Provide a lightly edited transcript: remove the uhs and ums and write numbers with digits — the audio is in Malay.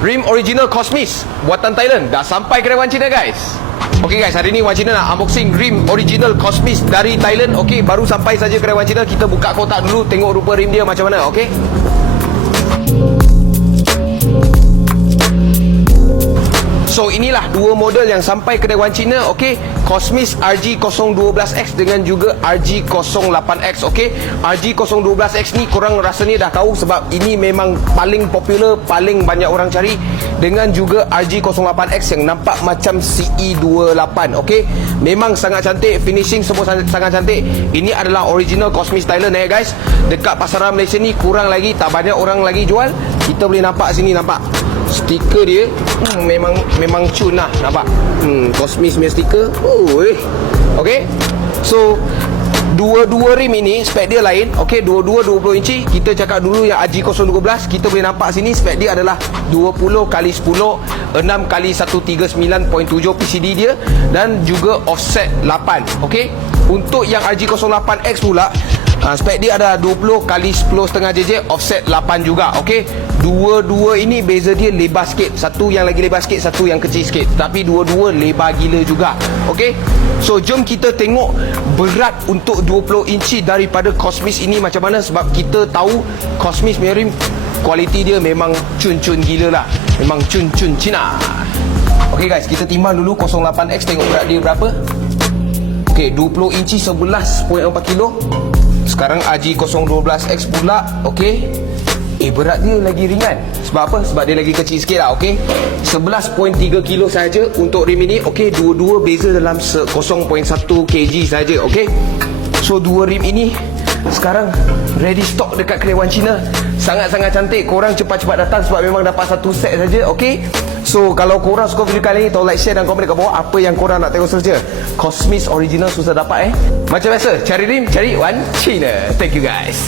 Rim original Cosmis buatan Thailand dah sampai kedai Wan Cina guys. Okey guys, hari ni Wan Cina nak unboxing rim original Cosmis dari Thailand. Okey, baru sampai saja kedai Wan Cina. Kita buka kotak dulu, tengok rupa rim dia macam mana. Okey. So inilah dua model yang sampai kedai Wan Cina. Okey, Cosmis RG012X dengan juga RG08X. Okey, RG012X ni korang rasanya dah tahu sebab ini memang paling popular, paling banyak orang cari, dengan juga RG08X yang nampak macam CE28. Okey, memang sangat cantik, finishing semua sangat cantik. Ini adalah original Cosmis Thailand guys. Dekat pasaran Malaysia ni kurang lagi, tak banyak orang lagi jual. Kita boleh nampak sini, nampak stiker dia memang cun lah, nampak Cosmis punya stiker. Okay, so dua-dua rim ini spek dia lain. Okay, dua-dua 20 inci. Kita cakap dulu yang RG012. Kita boleh nampak sini spek dia adalah 20x10 6x139.7 PCD dia, dan juga offset 8. Okay, untuk yang RG08X pula spek dia ada 20x10.5 JJ, offset 8 juga. Okey, dua-dua ini beza dia lebar sikit. Satu yang lagi lebar sikit, satu yang kecil sikit, tapi dua-dua lebar gila juga. Okey, so jom kita tengok berat untuk 20 inci daripada Cosmis ini macam mana. Sebab kita tahu Cosmis punya rim kualiti dia memang cun-cun gila lah, memang cun-cun Cina. Okey guys, kita timbang dulu 08X, tengok berat dia berapa. Okey, 20 inci 11.4 kilo. Sekarang RG012X pula. Okey, berat dia lagi ringan. Sebab apa? Sebab dia lagi kecil sikit lah. Okey, 11.3 kilo saja untuk rim ini. Okey, dua-dua beza dalam 0.1 kg saja. Okey, so dua rim ini sekarang ready stock dekat kedai Wan Cina. Sangat-sangat cantik. Korang cepat-cepat datang sebab memang dapat satu set saja. Okey, so kalau korang suka video kali ni, tolong like, share dan komen dekat bawah apa yang korang nak tengok saja. Cosmis original susah dapat Macam biasa, cari rim, cari Wan Cina. Thank you guys.